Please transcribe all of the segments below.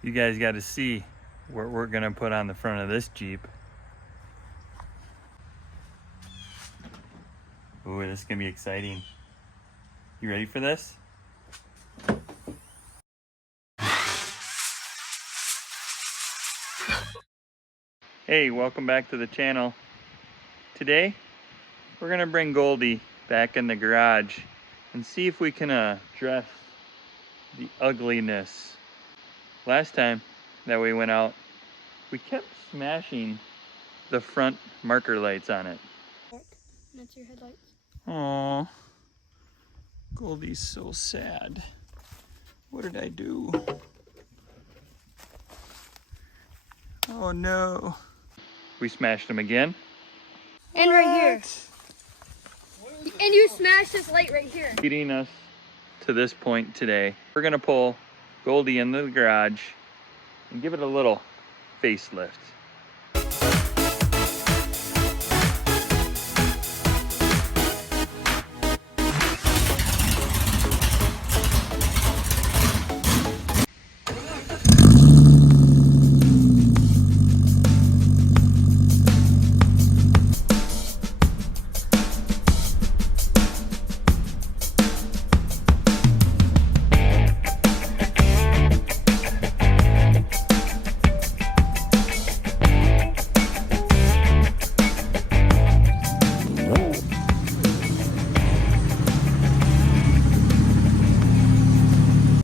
You guys got to see what we're gonna put on the front of this Jeep. Ooh, this is gonna be exciting. You ready for this? Hey, welcome back to the channel. Today, we're gonna bring Goldie back in the garage and see if we can address the ugliness. Last time that we went out, we kept smashing the front marker lights on it. That's your headlights. Aww, Goldie's so sad. What did I do? Oh no. We smashed them again. And right here. And you smashed this light right here. Leading us to this point today, we're gonna pull Goldie into the garage and give it a little facelift.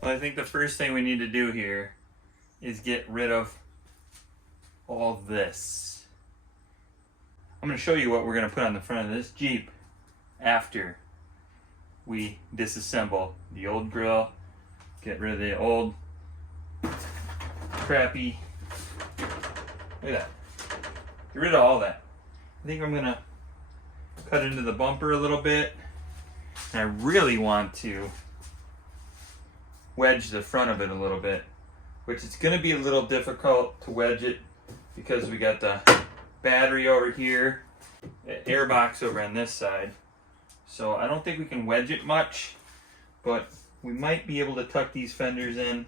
I think the first thing we need to do here is get rid of all this. I'm going to show you what we're going to put on the front of this Jeep after we disassemble the old grill, get rid of the old crappy, look at that, get rid of all that. I think I'm going to cut into the bumper a little bit, and I really want to wedge the front of it a little bit, which it's going to be a little difficult to wedge it because we got the battery over here, the air box over on this side. So I don't think we can wedge it much, but we might be able to tuck these fenders in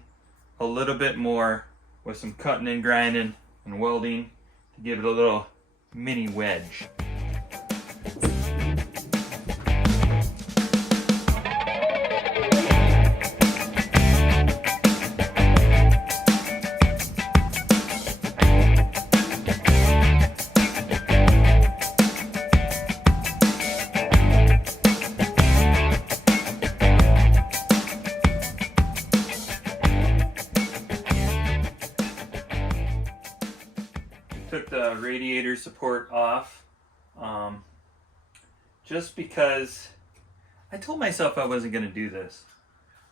a little bit more with some cutting and grinding and welding to give it a little mini wedge. Took the radiator support off just because I told myself I wasn't going to do this.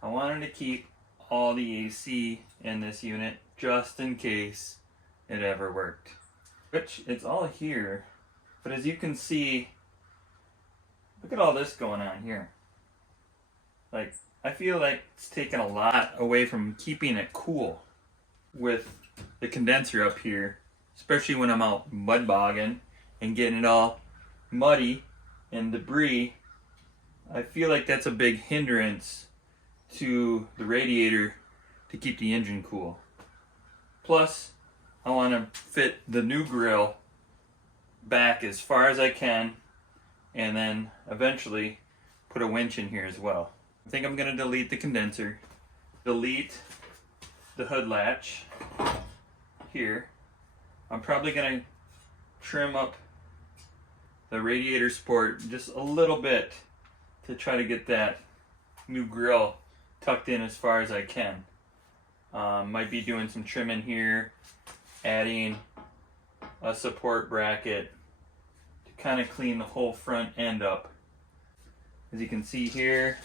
I wanted to keep all the AC in this unit just in case it ever worked. Which it's all here, but as you can see, look at all this going on here. Like, I feel like it's taken a lot away from keeping it cool with the condenser up here. Especially when I'm out mud bogging and getting it all muddy and debris. I feel like that's a big hindrance to the radiator to keep the engine cool. Plus, I want to fit the new grill back as far as I can and then eventually put a winch in here as well. I think I'm going to delete the condenser, delete the hood latch here. I'm probably going to trim up the radiator support just a little bit to try to get that new grill tucked in as far as I can. Might be doing some trimming here, adding a support bracket to kind of clean the whole front end up. As you can see here,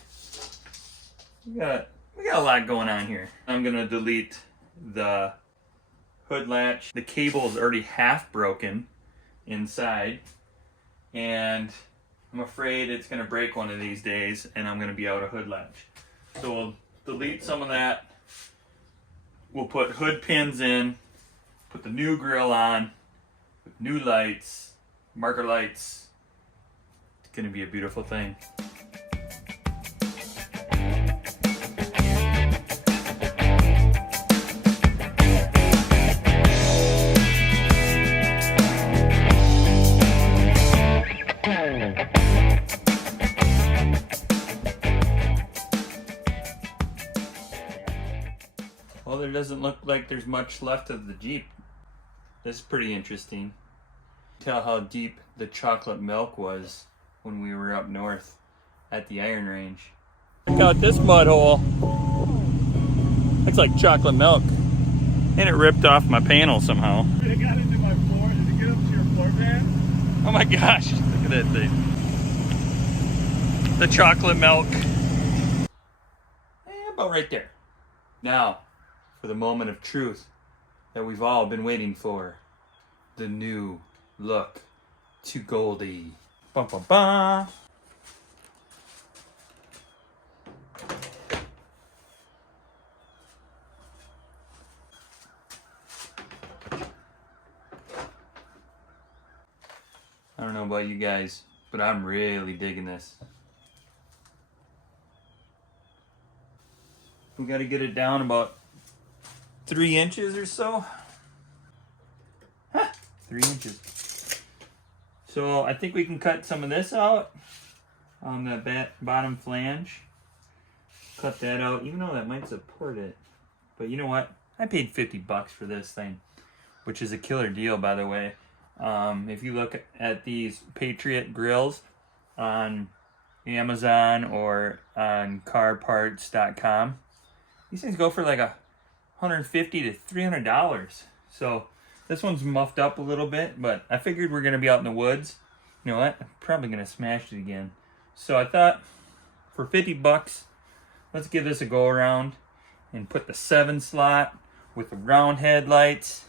we got a lot going on here. I'm going to delete the hood latch. The cable is already half broken inside, and I'm afraid it's going to break one of these days and I'm going to be out of hood latch. So we'll delete some of that. We'll put hood pins in, put the new grill on with new lights, marker lights. It's going to be a beautiful thing. doesn't look like there's much left of the Jeep. This is pretty interesting. Tell how deep the chocolate milk was when we were up north at the iron range. Check out this mud hole. Looks like chocolate milk. And it ripped off my panel somehow. It got into my floor. Did it get up to your floor pan? Oh my gosh, look at that thing. The chocolate milk. About right there. Now, for the moment of truth that we've all been waiting for. The new look to Goldie. Ba ba ba. I don't know about you guys, but I'm really digging this. We got to get it down about 3 inches or so. Huh, 3 inches. So I think we can cut some of this out on the bottom flange. Cut that out, even though that might support it. But you know what? I paid $50 for this thing, which is a killer deal, by the way. If you look at these Patriot grills on Amazon or on carparts.com, these things go for like $150 to $300. So this one's muffed up a little bit, but I figured we're gonna be out in the woods. You know what? I'm probably gonna smash it again. So I thought for $50, let's give this a go around and put the 7 slot with the round headlights.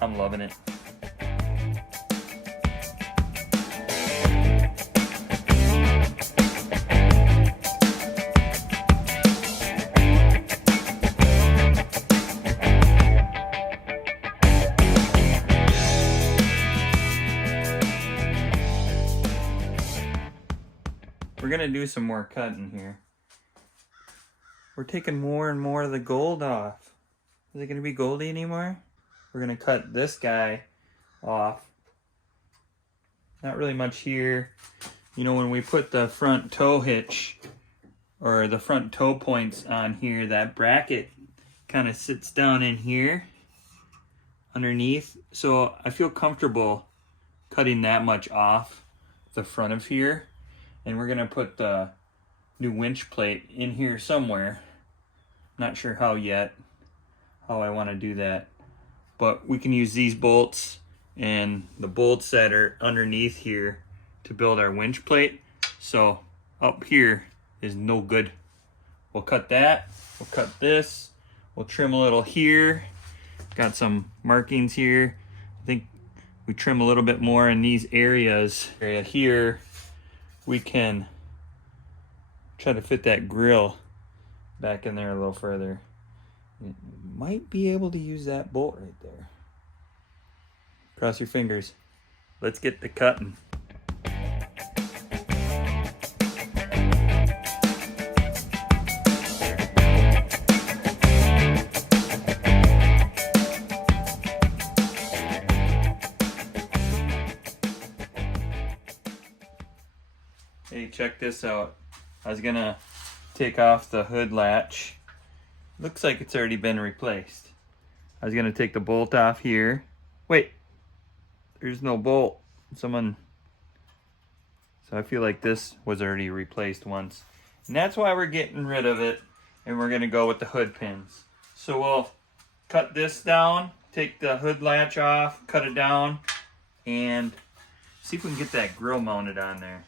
I'm loving it. We're gonna do some more cutting here. We're taking more and more of the gold off. Is it gonna be Goldie anymore? We're gonna cut this guy off. Not really much here. You know, when we put the front tow hitch or the front toe points on here, that bracket kind of sits down in here underneath. So I feel comfortable cutting that much off the front of here. And we're gonna put the new winch plate in here somewhere. Not sure how yet, how I wanna do that. But we can use these bolts and the bolts that are underneath here to build our winch plate. So up here is no good. We'll cut that, we'll cut this, we'll trim a little here. Got some markings here. I think we trim a little bit more in these areas. Area here, we can try to fit that grill back in there a little further. Might be able to use that bolt right there. Cross your fingers. Let's get the cutting. Hey, check this out. I was gonna take off the hood latch. Looks like it's already been replaced. I was gonna take the bolt off here. Wait, there's no bolt. So I feel like this was already replaced once. And that's why we're getting rid of it. And we're gonna go with the hood pins. So we'll cut this down, take the hood latch off, cut it down, and see if we can get that grill mounted on there.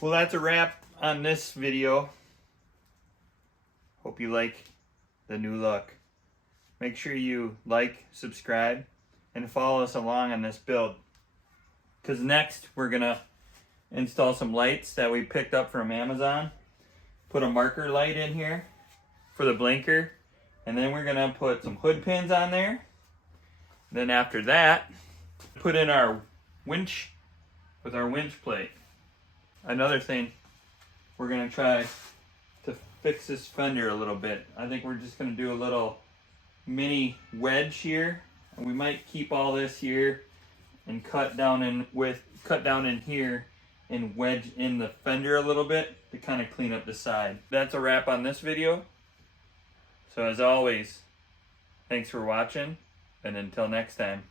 Well, that's a wrap on this video. Hope you like the new look. Make sure you like, subscribe, and follow us along on this build. Because next we're gonna install some lights that we picked up from Amazon. Put a marker light in here for the blinker. And then we're gonna put some hood pins on there. Then after that, put in our winch with our winch plate. Another thing, we're gonna try to fix this fender a little bit. I think we're just gonna do a little mini wedge here. And we might keep all this here and cut down in here and wedge in the fender a little bit to kind of clean up the side. That's a wrap on this video. So as always, thanks for watching, and until next time.